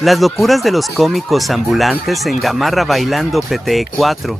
Las locuras de los cómicos ambulantes en Gamarra bailando PTE 4.